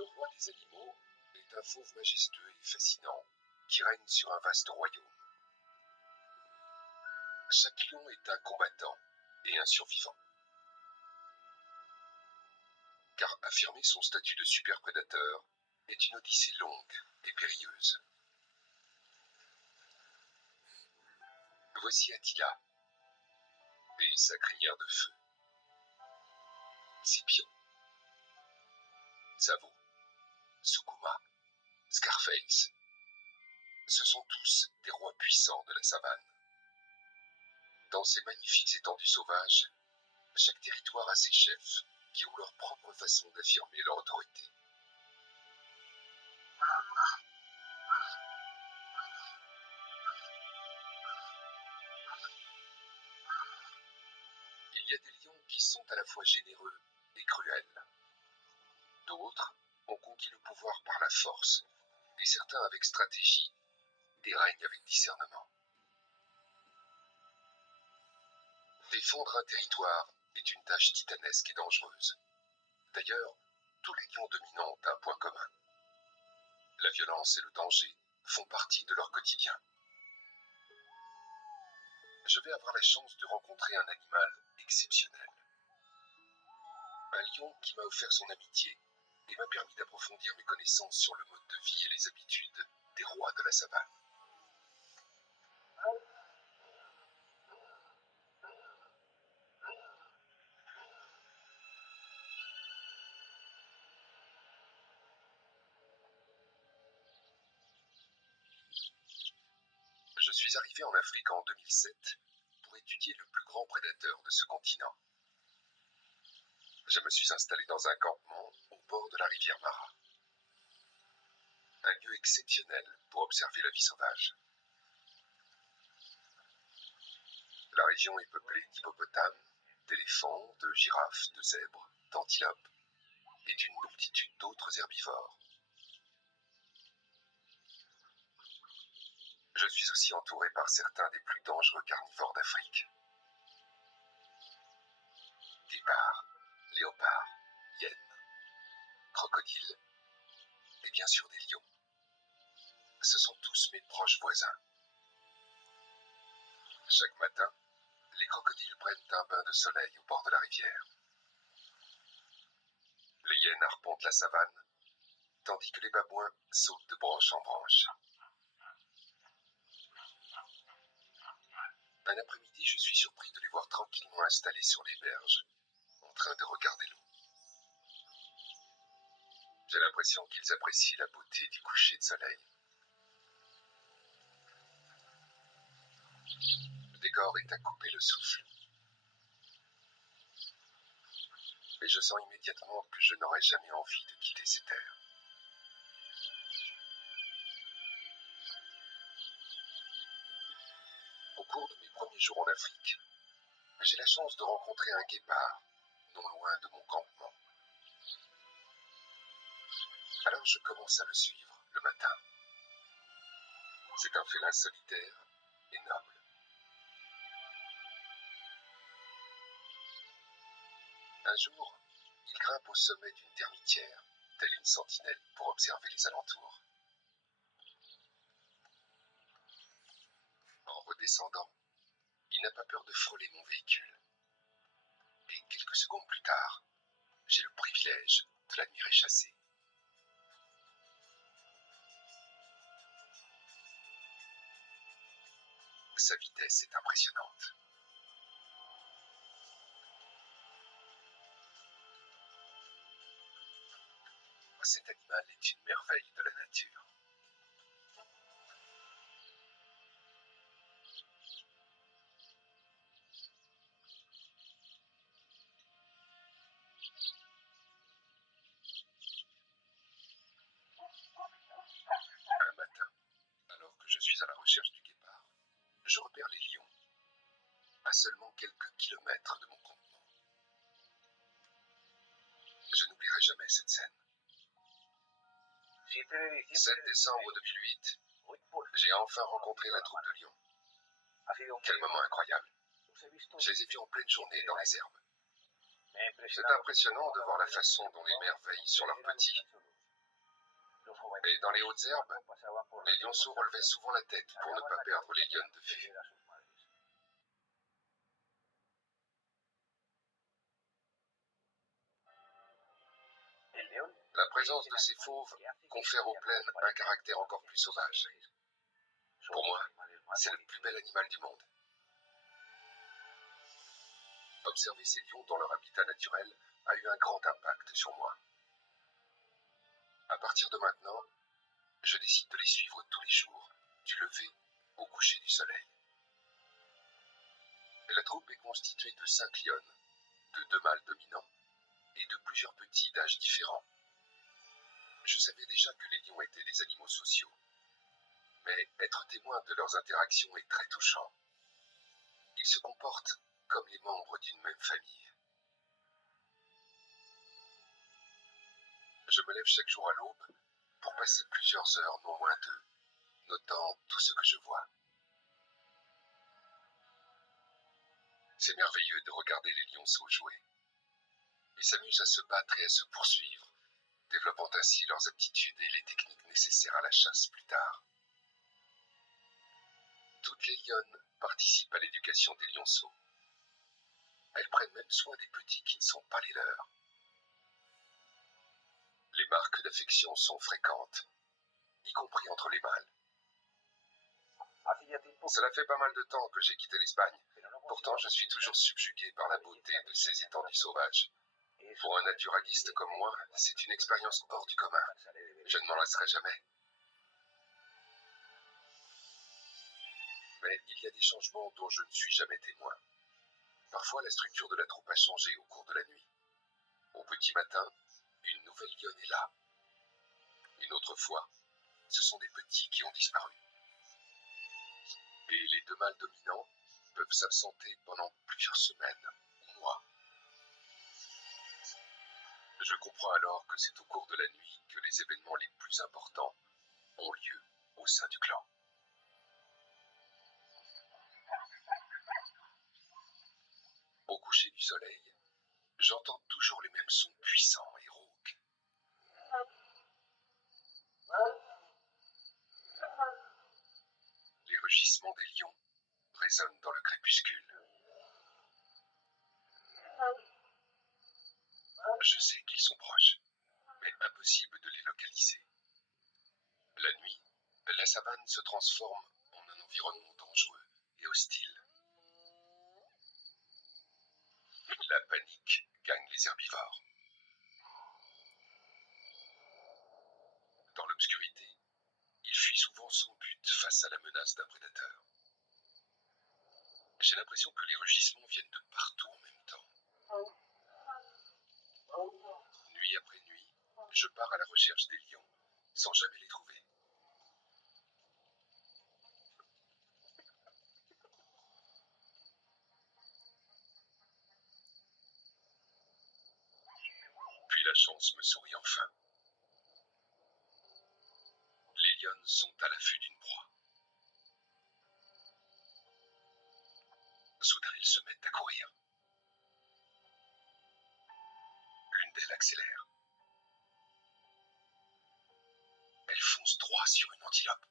Le roi des animaux est un fauve majestueux et fascinant qui règne sur un vaste royaume. Chaque lion est un combattant et un survivant. Car affirmer son statut de super prédateur est une odyssée longue et périlleuse. Voici Attila et sa crinière de feu. Scipion, Tsavo, Sukuma, Scarface. Ce sont tous des rois puissants de la savane. Dans ces magnifiques étendues sauvages, chaque territoire a ses chefs qui ont leur propre façon d'affirmer leur autorité. Il y a des lions qui sont à la fois généreux et cruels. D'autres ont conquis le pouvoir par la force, et certains avec stratégie, des règnent avec discernement. Défendre un territoire est une tâche titanesque et dangereuse. D'ailleurs, tous les lions dominants ont un point commun. La violence et le danger font partie de leur quotidien. Je vais avoir la chance de rencontrer un animal exceptionnel. Un lion qui m'a offert son amitié et m'a permis d'approfondir mes connaissances sur le mode de vie et les habitudes des rois de la savane. Je suis arrivé en Afrique en 2007 pour étudier le plus grand prédateur de ce continent. Je me suis installé dans un campement au bord de la rivière Mara. Un lieu exceptionnel pour observer la vie sauvage. La région est peuplée d'hippopotames, d'éléphants, de girafes, de zèbres, d'antilopes et d'une multitude d'autres herbivores. Je suis aussi entouré par certains des plus dangereux carnivores d'Afrique. Guépards, léopards, hyènes, crocodiles et bien sûr des lions. Ce sont tous mes proches voisins. Chaque matin, les crocodiles prennent un bain de soleil au bord de la rivière. Les hyènes arpentent la savane, tandis que les babouins sautent de branche en branche. Un après-midi, je suis surpris de les voir tranquillement installés sur les berges, en train de regarder l'eau. J'ai l'impression qu'ils apprécient la beauté du coucher de soleil. Le décor est à couper le souffle. Et je sens immédiatement que je n'aurai jamais envie de quitter ces terres. Au cours de mes premiers jours en Afrique, j'ai la chance de rencontrer un guépard, non loin de mon campement. Alors je commence à le suivre le matin. C'est un félin solitaire et noble. Un jour, il grimpe au sommet d'une termitière, telle une sentinelle pour observer les alentours. En redescendant, il n'a pas peur de frôler mon véhicule. Et quelques secondes plus tard, j'ai le privilège de l'admirer chasser. Sa vitesse est impressionnante. Cet animal est une merveille de la nature. Un matin, alors que je suis à la recherche du guépard, je repère les lions, à seulement quelques kilomètres de mon campement. Je n'oublierai jamais cette scène. 7 décembre 2008, j'ai enfin rencontré la troupe de lions. Quel moment incroyable. Je les ai vus en pleine journée dans les herbes. C'est impressionnant de voir la façon dont les mères veillent sur leurs petits. Et dans les hautes herbes, les lionceaux relevaient souvent la tête pour ne pas perdre les lionnes de vue. La présence de ces fauves confère aux plaines un caractère encore plus sauvage. Pour moi, c'est le plus bel animal du monde. Observer ces lions dans leur habitat naturel a eu un grand impact sur moi. À partir de maintenant, je décide de les suivre tous les jours, du lever au coucher du soleil. La troupe est constituée de 5 lionnes, de 2 mâles dominants et de plusieurs petits d'âges différents. Je savais déjà que les lions étaient des animaux sociaux, mais être témoin de leurs interactions est très touchant. Ils se comportent comme les membres d'une même famille. Je me lève chaque jour à l'aube pour passer plusieurs heures, non moins 2, notant tout ce que je vois. C'est merveilleux de regarder les lionceaux jouer. Ils s'amusent à se battre et à se poursuivre, développant ainsi leurs aptitudes et les techniques nécessaires à la chasse plus tard. Toutes les lionnes participent à l'éducation des lionceaux. Elles prennent même soin des petits qui ne sont pas les leurs. Les marques d'affection sont fréquentes, y compris entre les mâles. Cela fait pas mal de temps que j'ai quitté l'Espagne. Pourtant, je suis toujours subjugué par la beauté de ces étendues sauvages. Pour un naturaliste comme moi, c'est une expérience hors du commun. Je ne m'en lasserai jamais. Mais il y a des changements dont je ne suis jamais témoin. Parfois, la structure de la troupe a changé au cours de la nuit. Au petit matin, une nouvelle lionne est là. Une autre fois, ce sont des petits qui ont disparu. Et les 2 mâles dominants peuvent s'absenter pendant plusieurs semaines ou mois. Je comprends alors que c'est au cours de la nuit que les événements les plus importants ont lieu au sein du clan. Au coucher du soleil, j'entends toujours les mêmes sons puissants et rauques. Les rugissements des lions résonnent dans le crépuscule. Je sais qu'ils sont proches, mais impossible de les localiser. La nuit, la savane se transforme en un environnement dangereux et hostile. La panique gagne les herbivores. Dans l'obscurité, ils fuient souvent sans but face à la menace d'un prédateur. J'ai l'impression que les rugissements viennent de partout en même temps. Nuit après nuit, je pars à la recherche des lions, sans jamais les trouver. Puis la chance me sourit enfin. Les lionnes sont à l'affût d'une proie. Soudain, ils se mettent à courir. L'une d'elles accélère. Elle fonce droit sur une antilope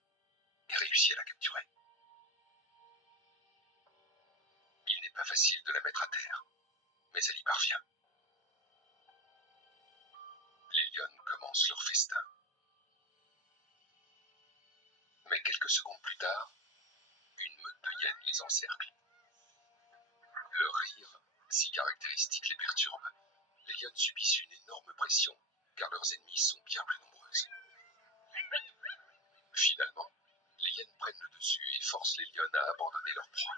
et réussit à la capturer. Il n'est pas facile de la mettre à terre, mais elle y parvient. Les lionnes commencent leur festin. Mais quelques secondes plus tard, une meute de hyènes les encercle. Leur rire, si caractéristique, les perturbe. Les lionnes subissent une énorme pression, car leurs ennemis sont bien plus nombreuses. Finalement, les hyènes prennent le dessus et forcent les lionnes à abandonner leur proie.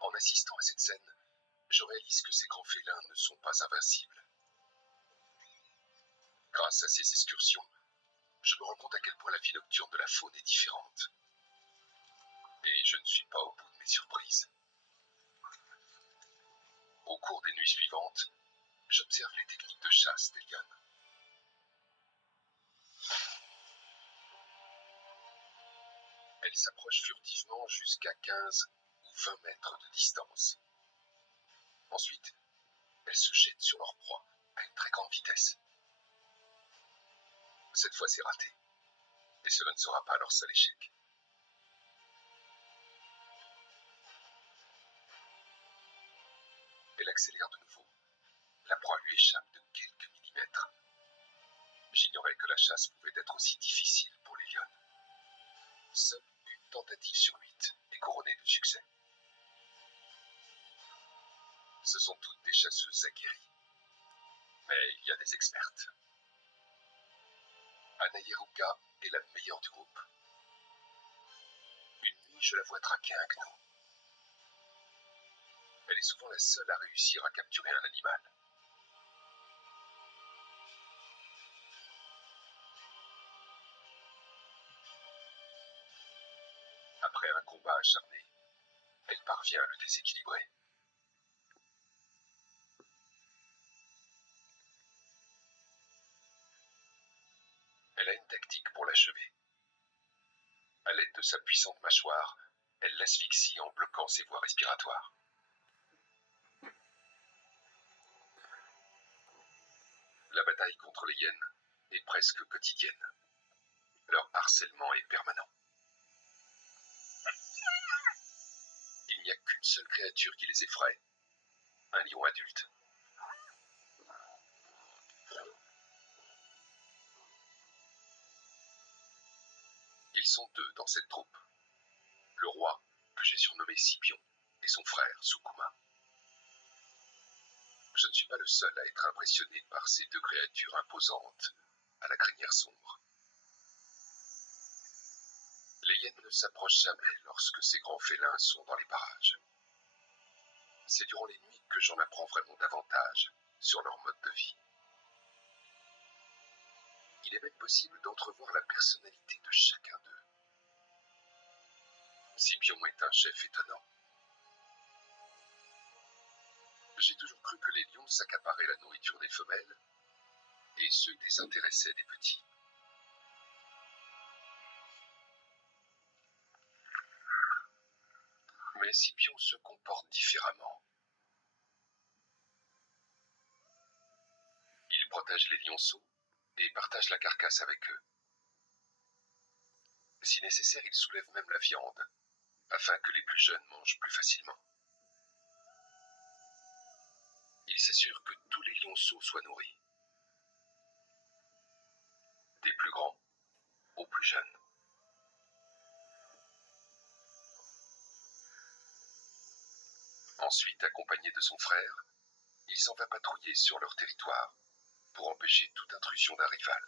En assistant à cette scène, je réalise que ces grands félins ne sont pas invincibles. Grâce à ces excursions, je me rends compte à quel point la vie nocturne de la faune est différente. Et je ne suis pas au bout de mes surprises. Au cours des nuits suivantes, j'observe les techniques de chasse des lionnes. Elles s'approchent furtivement jusqu'à 15 ou 20 mètres de distance. Ensuite, elles se jettent sur leur proie à une très grande vitesse. Cette fois, c'est raté. Et cela ne sera pas leur seul échec. Elle accélère de nouveau. La proie lui échappe de quelques millimètres. J'ignorais que la chasse pouvait être aussi difficile pour les lionnes. Seule une tentative sur 8 est couronnée de succès. Ce sont toutes des chasseuses aguerries. Mais il y a des expertes. Anayeruka est la meilleure du groupe. Une nuit, je la vois traquer un gnou. Elle est souvent la seule à réussir à capturer un animal. Après un combat acharné, elle parvient à le déséquilibrer. Elle a une tactique pour l'achever. À l'aide de sa puissante mâchoire, elle l'asphyxie en bloquant ses voies respiratoires. La bataille contre les hyènes est presque quotidienne. Leur harcèlement est permanent. Il n'y a qu'une seule créature qui les effraie, un lion adulte. Ils sont deux dans cette troupe. Le roi, que j'ai surnommé Scipion, et son frère Sukuma. Je ne suis pas le seul à être impressionné par ces deux créatures imposantes, à la crinière sombre. Les hyènes ne s'approchent jamais lorsque ces grands félins sont dans les parages. C'est durant les nuits que j'en apprends vraiment davantage sur leur mode de vie. Il est même possible d'entrevoir la personnalité de chacun d'eux. Scipion est un chef étonnant. J'ai toujours cru que les lions s'accaparaient la nourriture des femelles et se désintéressaient des petits. Mais Scipion se comporte différemment. Il protège les lionceaux et partage la carcasse avec eux. Si nécessaire, il soulève même la viande, afin que les plus jeunes mangent plus facilement. Il s'assure que tous les lionceaux soient nourris, des plus grands aux plus jeunes. Ensuite, accompagné de son frère, il s'en va patrouiller sur leur territoire pour empêcher toute intrusion d'un rival.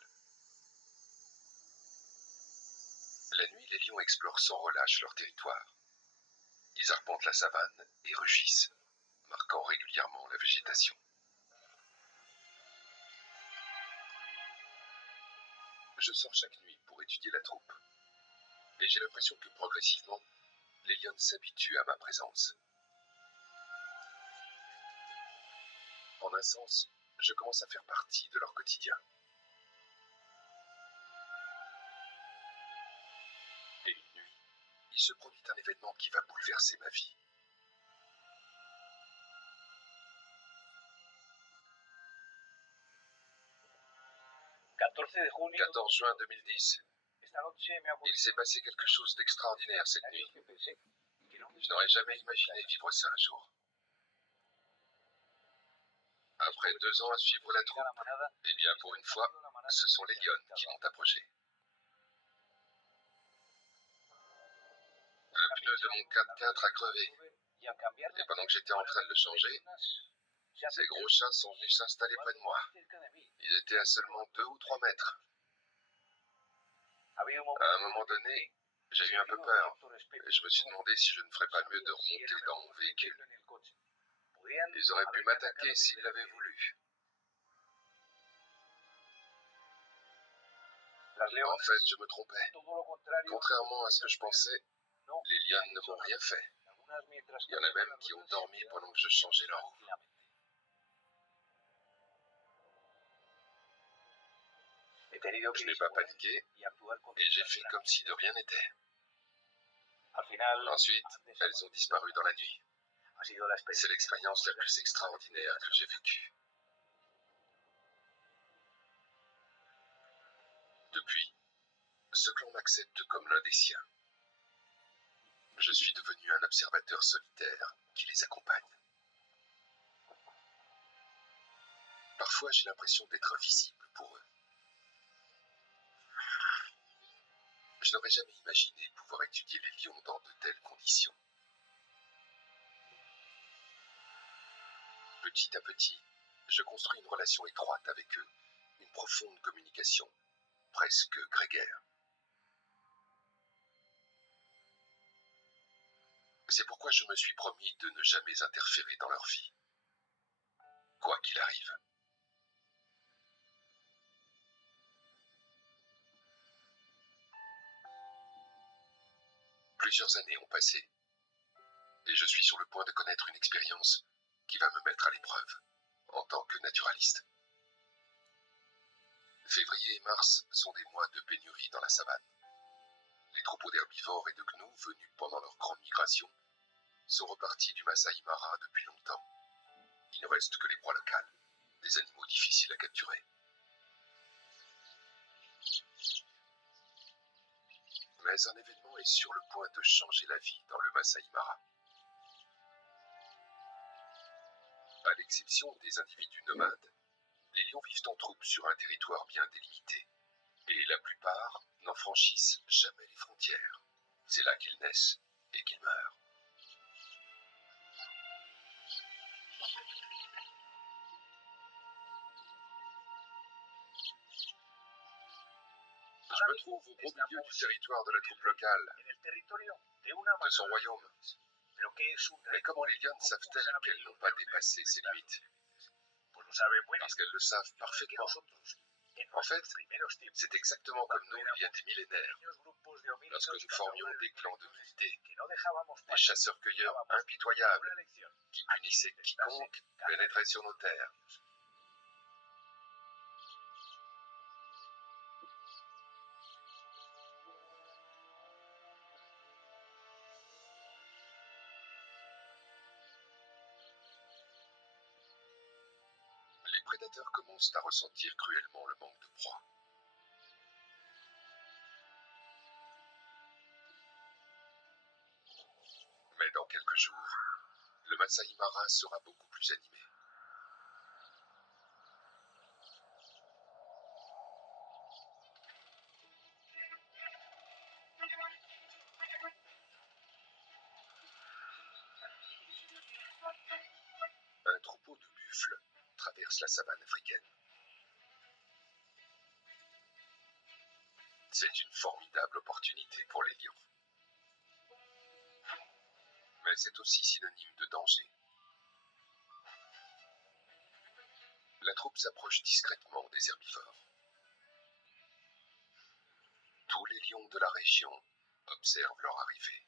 La nuit, les lions explorent sans relâche leur territoire. Ils arpentent la savane et rugissent, marquant régulièrement la végétation. Je sors chaque nuit pour étudier la troupe, et j'ai l'impression que progressivement, les lions s'habituent à ma présence. En un sens, je commence à faire partie de leur quotidien. Et une nuit, il se produit un événement qui va bouleverser ma vie. 14 juin 2010. Il s'est passé quelque chose d'extraordinaire cette nuit. Je n'aurais jamais imaginé vivre ça un jour. Après 2 ans à suivre la troupe, eh bien pour une fois, ce sont les lionnes qui m'ont approché. Un pneu de mon 4x4 a crevé, et pendant que j'étais en train de le changer, ces gros chats sont venus s'installer près de moi. Ils étaient à seulement 2 ou 3 mètres. À un moment donné, j'ai eu un peu peur, et je me suis demandé si je ne ferais pas mieux de remonter dans mon véhicule. Ils auraient pu m'attaquer s'ils l'avaient voulu. En fait, je me trompais. Contrairement à ce que je pensais, les lionnes ne m'ont rien fait. Il y en a même qui ont dormi pendant que je changeais leur roue. Je n'ai pas paniqué et j'ai fait comme si de rien n'était. Ensuite, elles ont disparu dans la nuit. C'est l'expérience la plus extraordinaire que j'ai vécue. Depuis, ce clan m'accepte comme l'un des siens. Je suis devenu un observateur solitaire qui les accompagne. Parfois, j'ai l'impression d'être invisible pour eux. Je n'aurais jamais imaginé pouvoir étudier les lions dans de telles conditions. Petit à petit, je construis une relation étroite avec eux, une profonde communication, presque grégaire. C'est pourquoi je me suis promis de ne jamais interférer dans leur vie, quoi qu'il arrive. Plusieurs années ont passé, et je suis sur le point de connaître une expérience qui va me mettre à l'épreuve, en tant que naturaliste. Février et mars sont des mois de pénurie dans la savane. Les troupeaux d'herbivores et de gnous venus pendant leur grande migration sont repartis du Masai Mara depuis longtemps. Il ne reste que les proies locales, des animaux difficiles à capturer. Mais un événement est sur le point de changer la vie dans le Masai Mara. À l'exception des individus nomades, les lions vivent en troupe sur un territoire bien délimité, et la plupart n'en franchissent jamais les frontières. C'est là qu'ils naissent et qu'ils meurent. Je me trouve au beau milieu du territoire de la troupe locale, de son royaume. Mais comment les lionnes savent-elles qu'elles n'ont pas dépassé ces limites? Parce qu'elles le savent parfaitement. En fait, c'est exactement comme nous il y a des millénaires, lorsque nous formions des clans de milité, des chasseurs-cueilleurs impitoyables, qui punissaient quiconque pénétrait sur nos terres. Les prédateurs commencent à ressentir cruellement le manque de proie. Mais dans quelques jours, le Masai Mara sera beaucoup plus animé. Un troupeau de buffles traverse la savane africaine. C'est une formidable opportunité pour les lions. Mais c'est aussi synonyme de danger. La troupe s'approche discrètement des herbivores. Tous les lions de la région observent leur arrivée.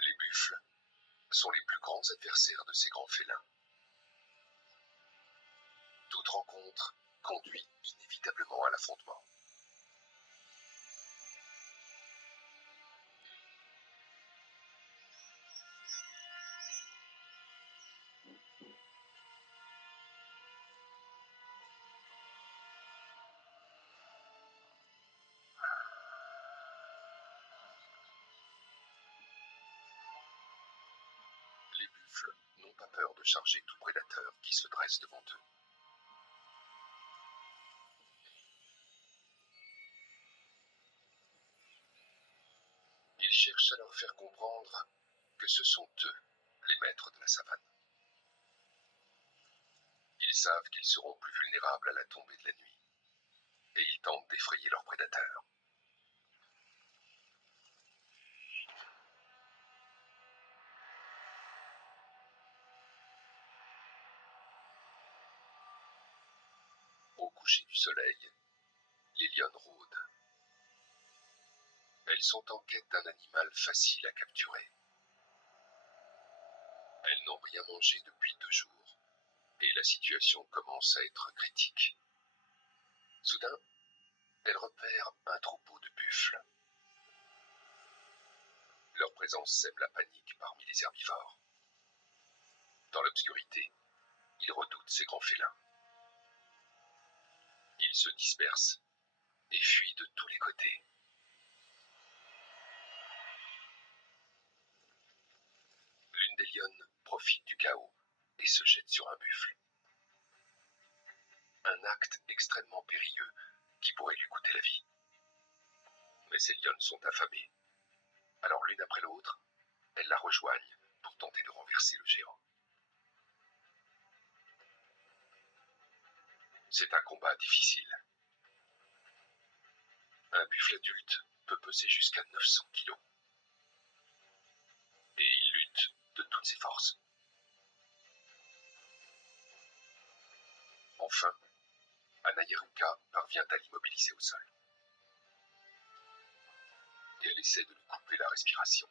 Les buffles sont les plus grands adversaires de ces grands félins. Toute rencontre conduit inévitablement à l'affrontement. Les buffles n'ont pas peur de charger tout prédateur qui se dresse devant eux. Ils cherchent à leur faire comprendre que ce sont eux les maîtres de la savane. Ils savent qu'ils seront plus vulnérables à la tombée de la nuit, et ils tentent d'effrayer leurs prédateurs. Au coucher du soleil, les lionnes rôdent. Elles sont en quête d'un animal facile à capturer. Elles n'ont rien mangé depuis 2 jours, et la situation commence à être critique. Soudain, elles repèrent un troupeau de buffles. Leur présence sème la panique parmi les herbivores. Dans l'obscurité, ils redoutent ces grands félins. Ils se dispersent et fuient de tous les côtés. L'une des lionnes profite du chaos et se jette sur un buffle. Un acte extrêmement périlleux qui pourrait lui coûter la vie. Mais ces lionnes sont affamées. Alors l'une après l'autre, elles la rejoignent pour tenter de renverser le géant. C'est un combat difficile. Un buffle adulte peut peser jusqu'à 900 kilos. Et il lutte de toutes ses forces. Enfin, Anayeruka parvient à l'immobiliser au sol. Et elle essaie de lui couper la respiration.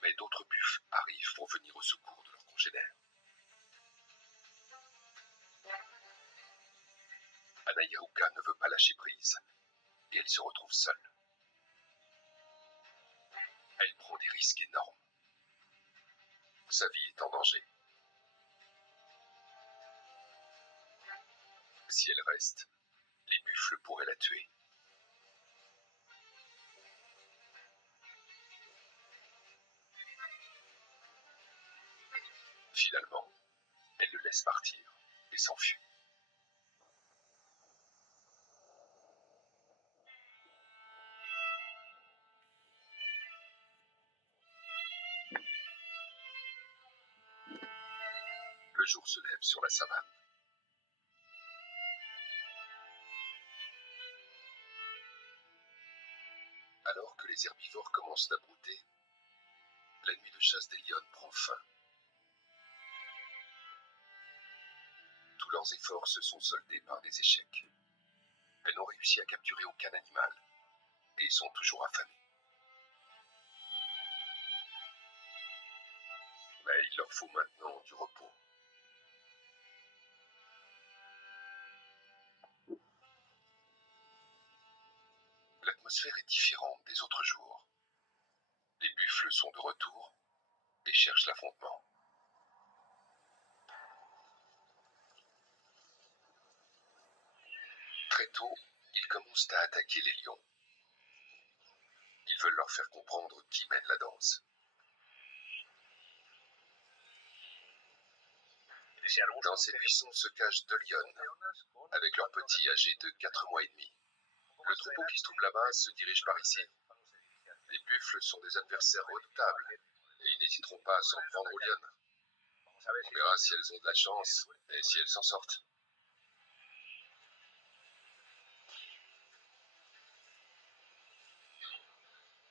Mais d'autres buffles arrivent pour venir au secours de leurs congénères. Anayeruka ne veut pas lâcher prise, et elle se retrouve seule. Elle prend des risques énormes. Sa vie est en danger. Si elle reste, les buffles pourraient la tuer. Finalement, elle le laisse partir et s'enfuit. Le jour se lève sur la savane. Alors que les herbivores commencent à brouter, la nuit de chasse des lionnes prend fin. Tous leurs efforts se sont soldés par des échecs. Elles n'ont réussi à capturer aucun animal et sont toujours affamées. Mais il leur faut maintenant du repos. L'atmosphère est différente des autres jours. Les buffles sont de retour et cherchent l'affrontement. Très tôt, ils commencent à attaquer les lions. Ils veulent leur faire comprendre qui mène la danse. Dans ces buissons se cachent 2 lionnes, avec leurs petits âgés de 4 mois et demi. Le troupeau qui se trouve là-bas se dirige par ici. Les buffles sont des adversaires redoutables, et ils n'hésiteront pas à s'en prendre aux lionnes. On verra si elles ont de la chance, et si elles s'en sortent.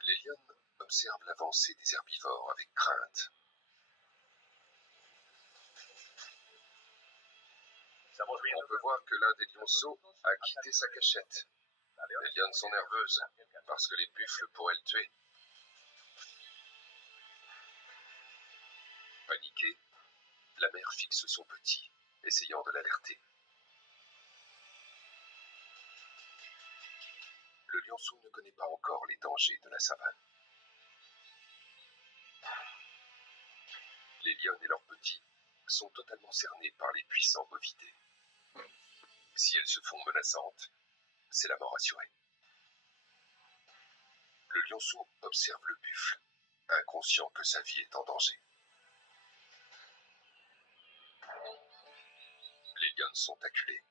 Les lionnes observent l'avancée des herbivores avec crainte. On peut voir que l'un des lionceaux a quitté sa cachette. Les lionnes sont nerveuses, parce que les buffles pourraient le tuer. Paniquée, la mère fixe son petit, essayant de l'alerter. Le lionceau ne connaît pas encore les dangers de la savane. Les lionnes et leurs petits sont totalement cernés par les puissants bovidés. Si elles se font menaçantes, c'est la mort assurée. Le lionceau observe le buffle, inconscient que sa vie est en danger. Les lionnes sont acculées,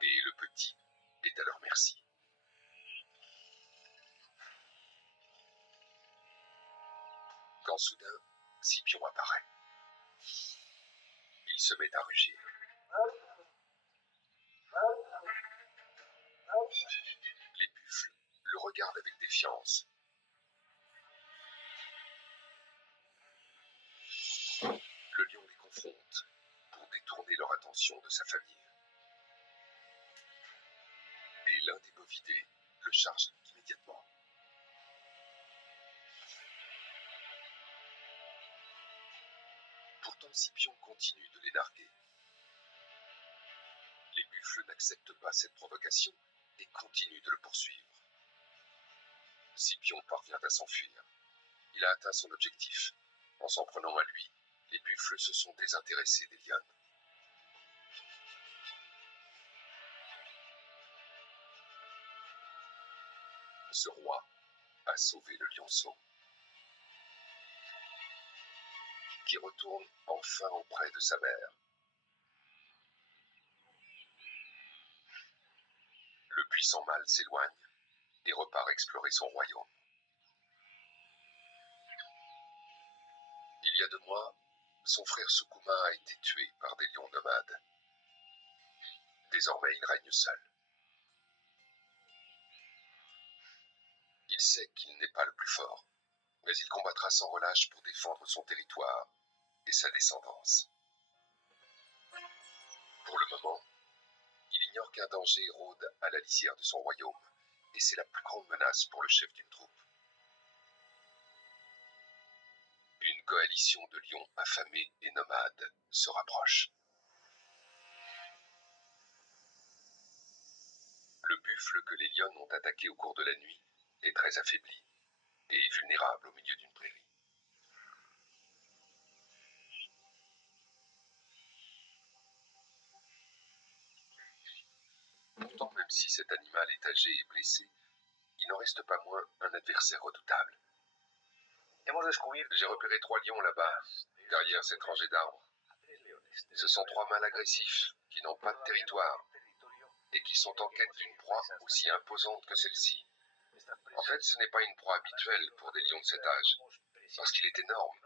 et le petit est à leur merci. Quand soudain, Scipion apparaît. Il se met à rugir. Les buffles le regardent avec défiance. Le lion les confronte pour détourner leur attention de sa famille. Et l'un des bovidés le charge immédiatement. Pourtant, Scipion continue de les narguer. Les buffles n'acceptent pas cette provocation et continuent de le poursuivre. Scipion parvient à s'enfuir. Il a atteint son objectif. En s'en prenant à lui, les buffles se sont désintéressés des lionnes. ce roi a sauvé le lionceau, qui retourne enfin auprès de sa mère. Le puissant mâle s'éloigne et repart explorer son royaume. Il y a 2 mois, son frère Sukuma a été tué par des lions nomades. Désormais, il règne seul. Il sait qu'il n'est pas le plus fort, mais il combattra sans relâche pour défendre son territoire et sa descendance. Pour le moment, il ignore qu'un danger rôde à la lisière de son royaume, et c'est la plus grande menace pour le chef d'une troupe. Une coalition de lions affamés et nomades se rapproche. Le buffle que les lionnes ont attaqué au cours de la nuit est très affaibli et vulnérable au milieu d'une prairie. Pourtant, même si cet animal est âgé et blessé, il n'en reste pas moins un adversaire redoutable. J'ai repéré 3 lions là-bas, derrière cette rangée d'arbres. Ce sont 3 mâles agressifs qui n'ont pas de territoire et qui sont en quête d'une proie aussi imposante que celle-ci. En fait, ce n'est pas une proie habituelle pour des lions de cet âge, parce qu'il est énorme.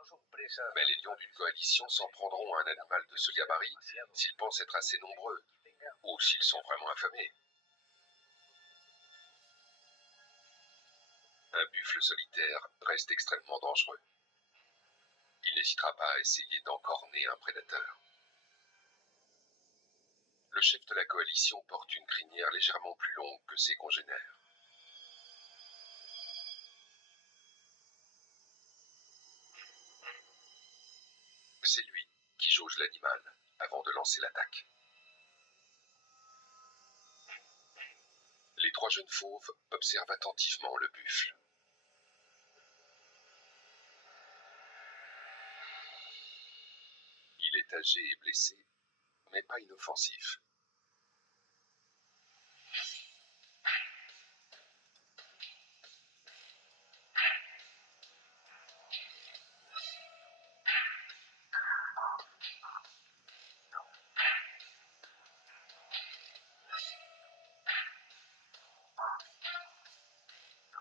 Mais les lions d'une coalition s'en prendront à un animal de ce gabarit s'ils pensent être assez nombreux, ou s'ils sont vraiment affamés. Un buffle solitaire reste extrêmement dangereux. Il n'hésitera pas à essayer d'encorner un prédateur. Le chef de la coalition porte une crinière légèrement plus longue que ses congénères. C'est lui qui jauge l'animal avant de lancer l'attaque. Les 3 jeunes fauves observent attentivement le buffle. Il est âgé et blessé, mais pas inoffensif.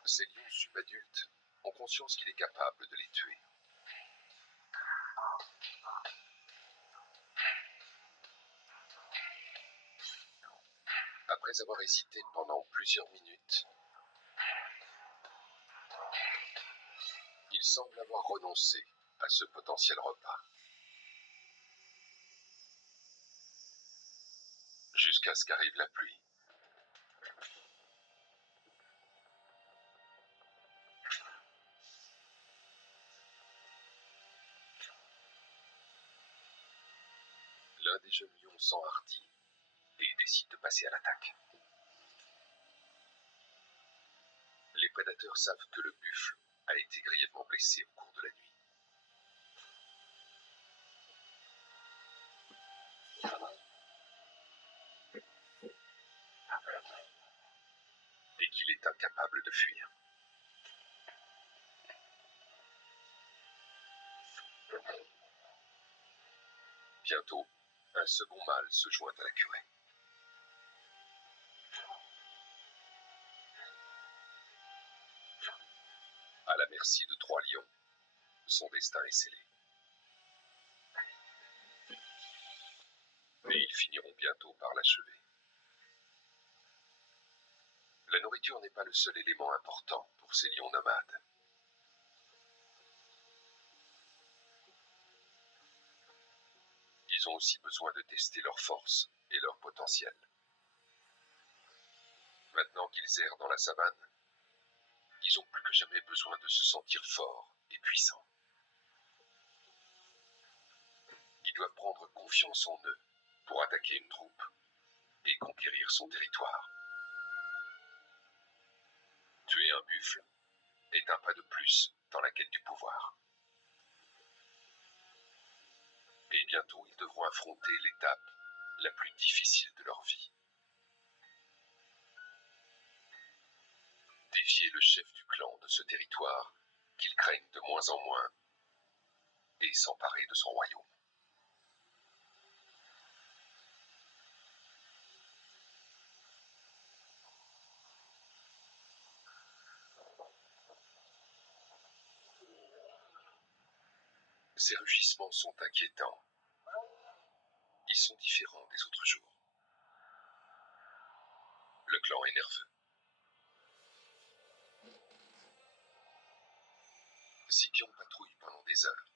Ces lions subadultes ont conscience qu'il est capable de les tuer. Après avoir hésité pendant plusieurs minutes, il semble avoir renoncé à ce potentiel repas. Jusqu'à ce qu'arrive la pluie. L'un des jeunes lions s'enhardit et décide de passer à l'attaque. Les prédateurs savent que le buffle a été grièvement blessé au cours de la nuit. Et qu'il est incapable de fuir. Bientôt, un second mâle se joint à la curée. À la merci de 3 lions, son destin est scellé. Mais ils finiront bientôt par l'achever. La nourriture n'est pas le seul élément important pour ces lions nomades. Ils ont aussi besoin de tester leur force et leur potentiel. Maintenant qu'ils errent dans la savane, ils ont plus que jamais besoin de se sentir forts et puissants. Ils doivent prendre confiance en eux pour attaquer une troupe et conquérir son territoire. Tuer un buffle est un pas de plus dans la quête du pouvoir. Et bientôt, ils devront affronter l'étape la plus difficile de leur vie. Défier humilier le chef du clan de ce territoire qu'ils craignent de moins en moins et s'emparer de son royaume. Ces rugissements sont inquiétants. Ils sont différents des autres jours. Le clan est nerveux. Scipion patrouille pendant des heures.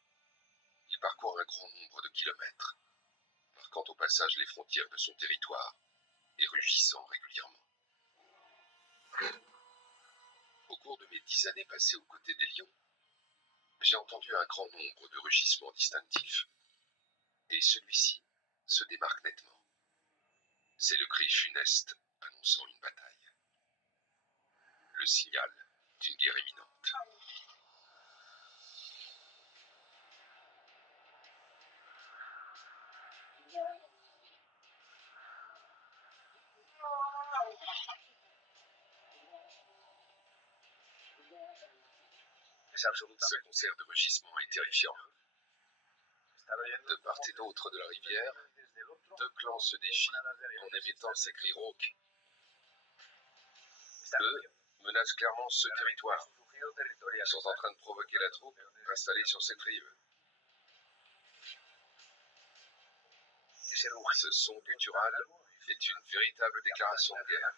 Il parcourt un grand nombre de kilomètres, marquant au passage les frontières de son territoire et rugissant régulièrement. Au cours de mes 10 années passées aux côtés des lions, j'ai entendu un grand nombre de rugissements distinctifs. Et celui-ci se démarque nettement. C'est le cri funeste annonçant une bataille. Le signal d'une guerre imminente. Ce concert de rugissements est terrifiant. De part et d'autre de la rivière, deux clans se défient en émettant ces cris rauques. Eux menacent clairement ce territoire. Ils sont en train de provoquer la troupe installée sur cette rive. Ce son guttural est une véritable déclaration de guerre.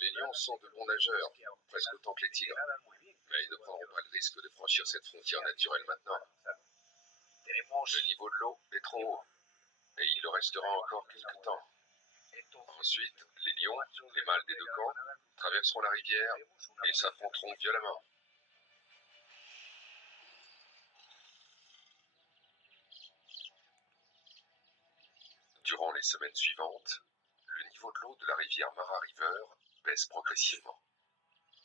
Les lions sont de bons nageurs, presque autant que les tigres, mais ils ne prendront pas le risque de franchir cette frontière naturelle maintenant. Le niveau de l'eau est trop haut, et il le restera encore quelque temps. Ensuite, les lions, les mâles des deux camps, traverseront la rivière et s'affronteront violemment. Durant les semaines suivantes, le niveau de l'eau de la rivière Mara River baisse progressivement.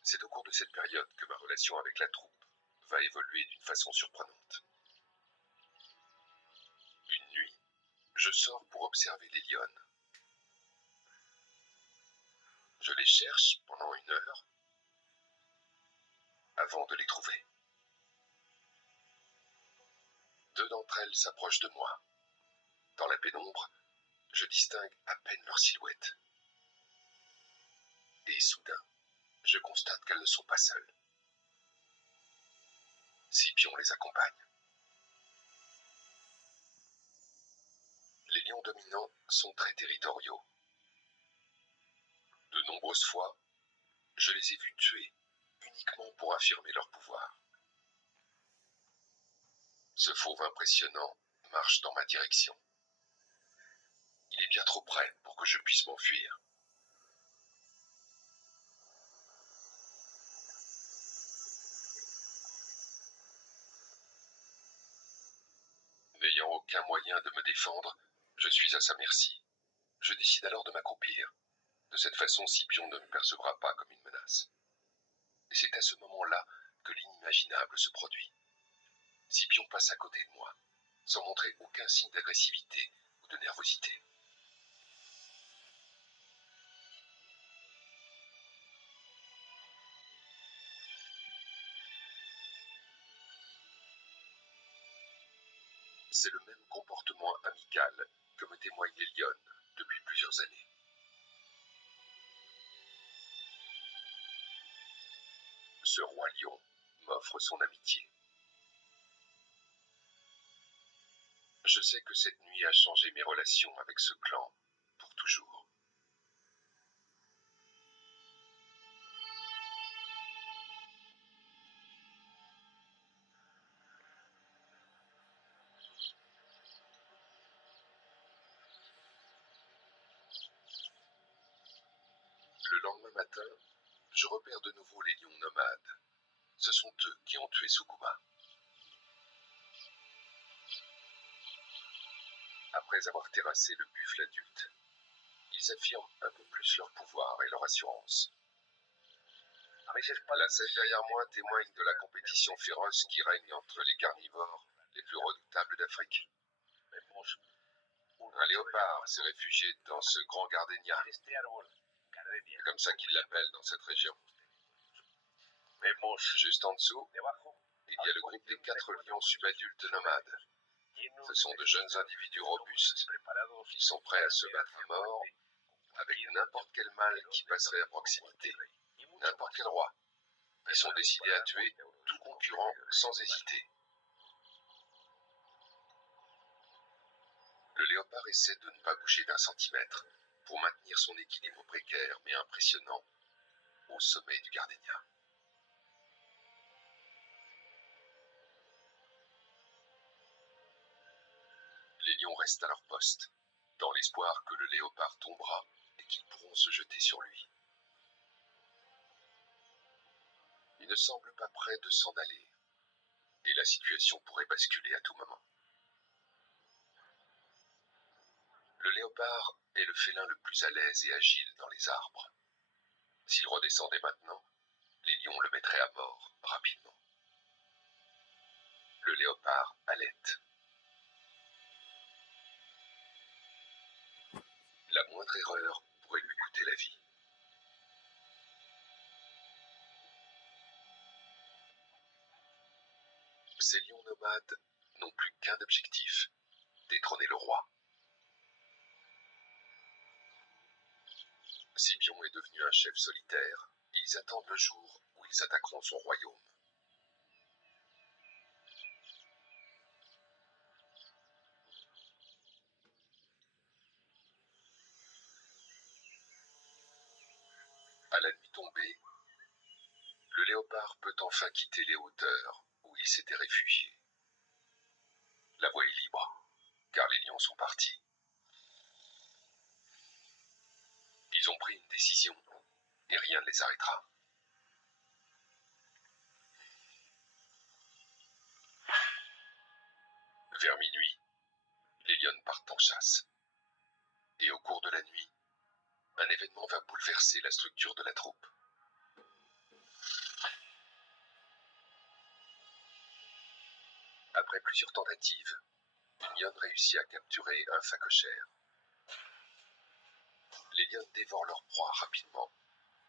C'est au cours de cette période que ma relation avec la troupe va évoluer d'une façon surprenante. Une nuit, je sors pour observer les lionnes. Je les cherche pendant 1 heure avant de les trouver. 2 d'entre elles s'approchent de moi. Dans la pénombre, je distingue à peine leur silhouette. Et soudain, je constate qu'elles ne sont pas seules. Scipion les accompagne. Les lions dominants sont très territoriaux. De nombreuses fois, je les ai vus tuer uniquement pour affirmer leur pouvoir. Ce fauve impressionnant marche dans ma direction. Il est bien trop près pour que je puisse m'enfuir. N'ayant aucun moyen de me défendre, je suis à sa merci. Je décide alors de m'accroupir. De cette façon, Scipion ne me percevra pas comme une menace. Et c'est à ce moment-là que l'inimaginable se produit. Scipion passe à côté de moi, sans montrer aucun signe d'agressivité ou de nervosité. C'est le même comportement amical que me témoignent les lionnes depuis plusieurs années. Ce roi lion m'offre son amitié. Je sais que cette nuit a changé mes relations avec ce clan pour toujours. Le lendemain matin, je repère de nouveau les lions nomades. Ce sont eux qui ont tué Sukuma. Après avoir terrassé le buffle adulte, ils affirment un peu plus leur pouvoir et leur assurance. La scène derrière moi témoigne de la compétition féroce qui règne entre les carnivores les plus redoutables d'Afrique. Un léopard s'est réfugié dans ce grand gardénia. C'est comme ça qu'ils l'appellent dans cette région. Juste en dessous, il y a le groupe des 4 lions subadultes nomades. Ce sont de jeunes individus robustes qui sont prêts à se battre à mort avec n'importe quel mâle qui passerait à proximité, n'importe quel roi. Ils sont décidés à tuer tout concurrent sans hésiter. Le léopard essaie de ne pas bouger d'un centimètre pour maintenir son équilibre précaire mais impressionnant au sommet du gardénia. Les lions restent à leur poste, dans l'espoir que le léopard tombera et qu'ils pourront se jeter sur lui. Il ne semble pas prêt de s'en aller, et la situation pourrait basculer à tout moment. Le léopard est le félin le plus à l'aise et agile dans les arbres. S'il redescendait maintenant, les lions le mettraient à mort rapidement. Le léopard halète. La moindre erreur pourrait lui coûter la vie. Ces lions nomades n'ont plus qu'un objectif, détrôner le roi. Scipion est devenu un chef solitaire, et ils attendent le jour où ils attaqueront son royaume. À la nuit tombée, le léopard peut enfin quitter les hauteurs où il s'était réfugié. La voie est libre, car les lions sont partis. Ils ont pris une décision, et rien ne les arrêtera. Vers minuit, les lions partent en chasse. Et au cours de la nuit, un événement va bouleverser la structure de la troupe. Après plusieurs tentatives, une lionne réussit à capturer un phacochère. Les lionnes dévorent leur proie rapidement,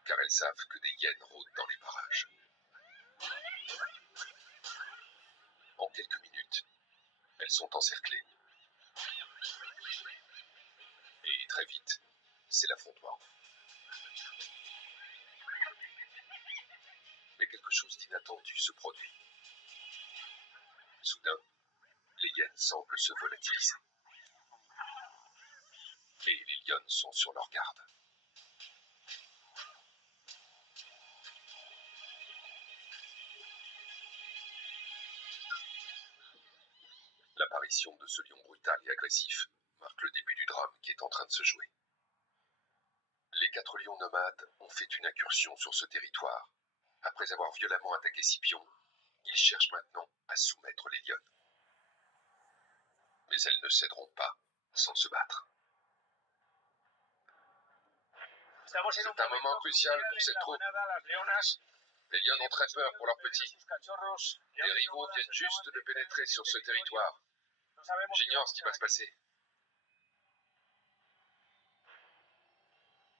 car elles savent que des hyènes rôdent dans les parages. En quelques minutes, elles sont encerclées. Et très vite, c'est l'affrontement. Mais quelque chose d'inattendu se produit. Soudain, les hyènes semblent se volatiliser. Et les lionnes sont sur leur garde. L'apparition de ce lion brutal et agressif marque le début du drame qui est en train de se jouer. Les 4 lions nomades ont fait une incursion sur ce territoire. Après avoir violemment attaqué Scipion, ils cherchent maintenant à soumettre les lionnes. Mais elles ne céderont pas sans se battre. C'est un moment crucial pour cette troupe. Les lionnes ont très peur pour leurs petits. Les rivaux viennent juste de pénétrer sur ce territoire. J'ignore ce qui va se passer.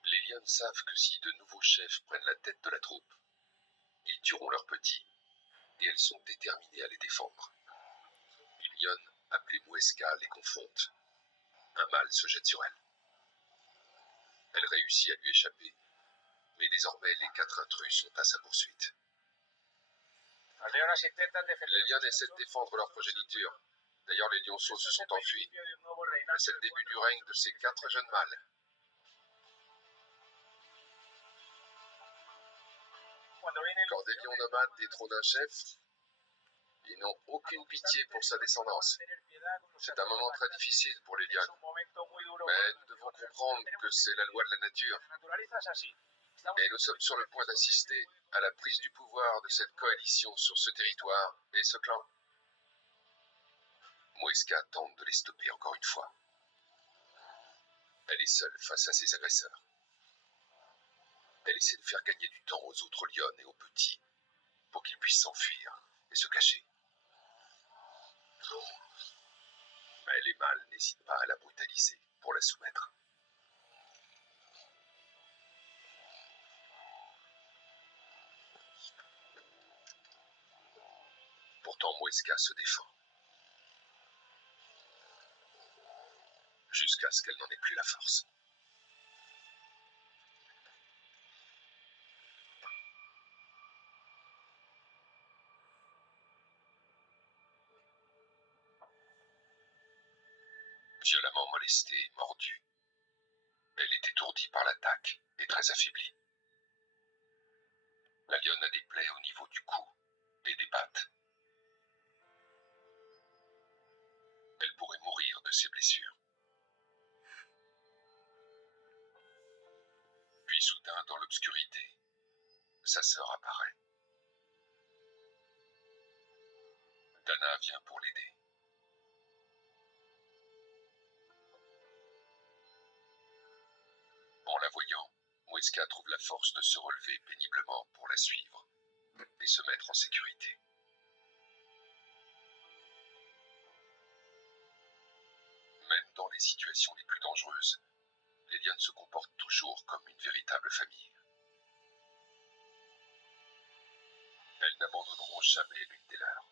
Les lionnes savent que si de nouveaux chefs prennent la tête de la troupe, ils tueront leurs petits, et elles sont déterminées à les défendre. Une lionne, appelée Muesca, les confronte. Un mâle se jette sur elle. Elle réussit à lui échapper, mais désormais les 4 intrus sont à sa poursuite. Les lionnes essaient de défendre leur progéniture. D'ailleurs, les lionceaux se sont enfuis. Mais c'est le début du règne de ces 4 jeunes mâles. Quand des lions nomades détrônent un chef, ils n'ont aucune pitié pour sa descendance. C'est un moment très difficile pour les lionnes. Mais nous devons comprendre que c'est la loi de la nature. Et nous sommes sur le point d'assister à la prise du pouvoir de cette coalition sur ce territoire et ce clan. Muesca tente de les stopper encore une fois. Elle est seule face à ses agresseurs. Elle essaie de faire gagner du temps aux autres lionnes et aux petits pour qu'ils puissent s'enfuir et se cacher. Mais les mâles n'hésitent pas à la brutaliser pour la soumettre. Pourtant, Moueska se défend, jusqu'à ce qu'elle n'en ait plus la force. Violemment molestée, mordue, elle est étourdie par l'attaque et très affaiblie. La lionne a des plaies au niveau du cou et des pattes. Elle pourrait mourir de ses blessures. Puis soudain, dans l'obscurité, sa sœur apparaît. Dana vient pour l'aider. En la voyant, Moueska trouve la force de se relever péniblement pour la suivre et se mettre en sécurité. Même dans les situations les plus dangereuses, les lionnes se comportent toujours comme une véritable famille. Elles n'abandonneront jamais l'une des leurs.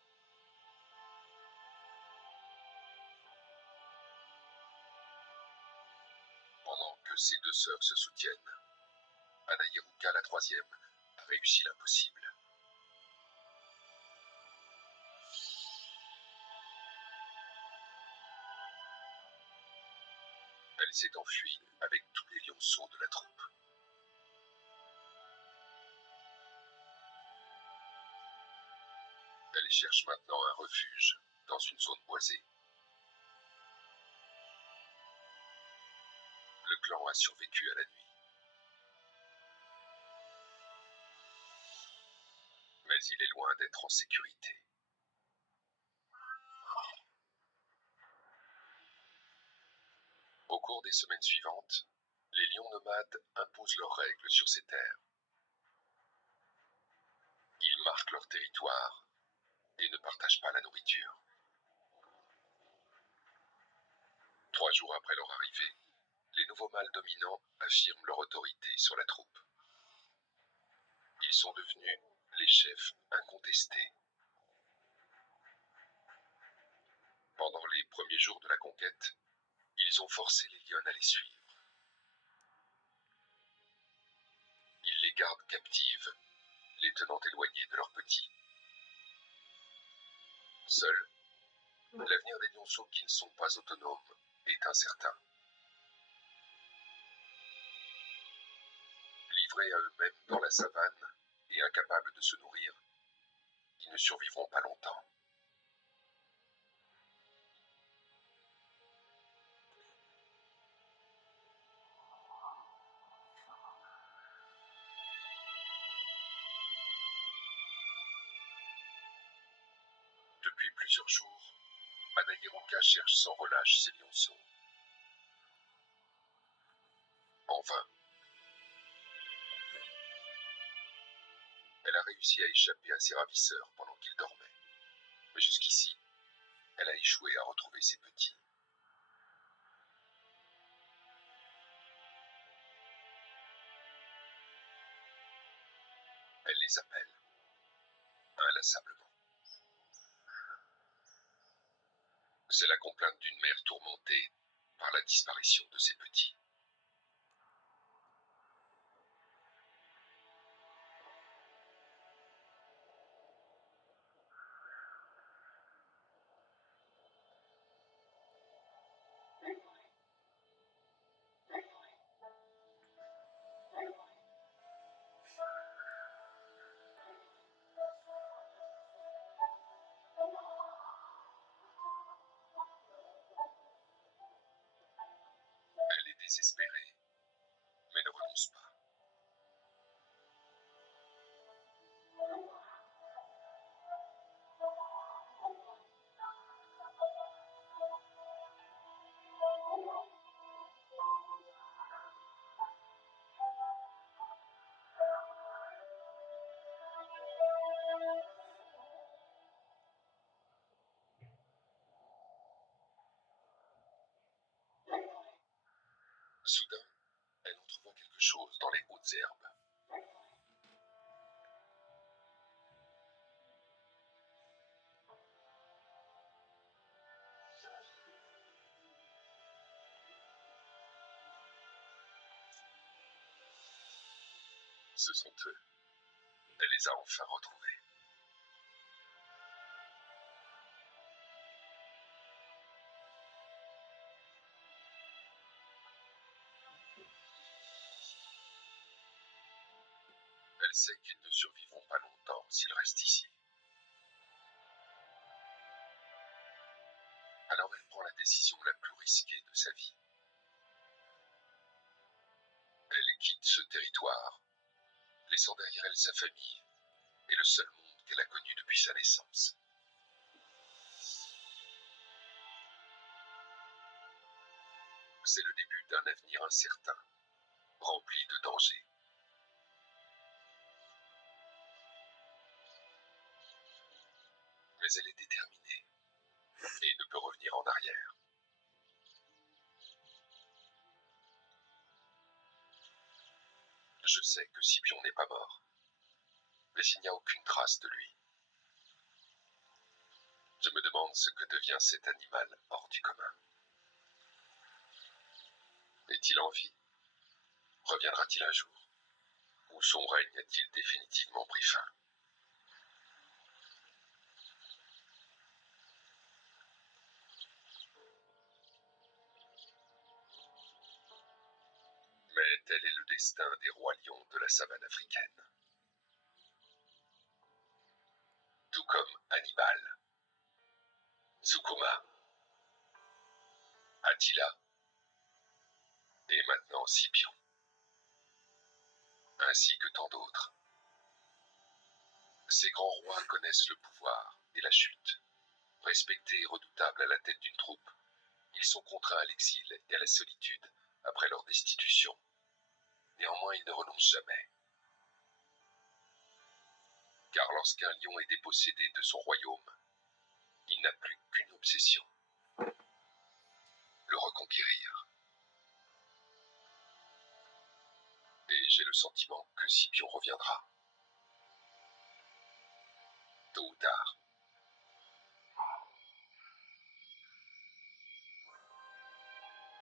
Pendant que ces deux sœurs se soutiennent, Anayeruka, la troisième, a réussi l'impossible. Elle s'est enfuie avec tous les lionceaux de la troupe. Elle cherche maintenant un refuge dans une zone boisée. Le clan a survécu à la nuit. Mais il est loin d'être en sécurité. Au cours des semaines suivantes, les lions nomades imposent leurs règles sur ces terres. Ils marquent leur territoire et ne partagent pas la nourriture. 3 jours après leur arrivée, les nouveaux mâles dominants affirment leur autorité sur la troupe. Ils sont devenus les chefs incontestés. Pendant les premiers jours de la conquête, ils ont forcé les lionnes à les suivre. Ils les gardent captives, les tenant éloignées de leurs petits. Seul, l'avenir des lionceaux qui ne sont pas autonomes est incertain. Livrés à eux-mêmes dans la savane et incapables de se nourrir, ils ne survivront pas longtemps. Depuis plusieurs jours, Anayeruka cherche sans relâche ses lionceaux. En vain. Elle a réussi à échapper à ses ravisseurs pendant qu'ils dormaient. Mais jusqu'ici, elle a échoué à retrouver ses petits. Elle les appelle, inlassablement. C'est la complainte d'une mère tourmentée par la disparition de ses petits. Elle est désespérée, mais ne renonce pas. chose dans les hautes herbes. Ce sont eux. Elle les a enfin retrouvés. Elle sait qu'ils ne survivront pas longtemps s'ils restent ici. Alors elle prend la décision la plus risquée de sa vie. Elle quitte ce territoire, laissant derrière elle sa famille et le seul monde qu'elle a connu depuis sa naissance. C'est le début d'un avenir incertain, rempli de dangers. Mais elle est déterminée et ne peut revenir en arrière. Je sais que Scipion n'est pas mort, mais il n'y a aucune trace de lui. Je me demande ce que devient cet animal hors du commun. Est-il en vie? Reviendra-t-il un jour? Ou son règne a-t-il définitivement pris fin? Mais tel est le destin des rois lions de la savane africaine. Tout comme Hannibal, Zukuma, Attila et maintenant Scipion, ainsi que tant d'autres. Ces grands rois connaissent le pouvoir et la chute. Respectés et redoutables à la tête d'une troupe, ils sont contraints à l'exil et à la solitude après leur destitution. Néanmoins, ils ne renoncent jamais. Car lorsqu'un lion est dépossédé de son royaume, il n'a plus qu'une obsession: le reconquérir. Et j'ai le sentiment que Scipion reviendra. Tôt ou tard.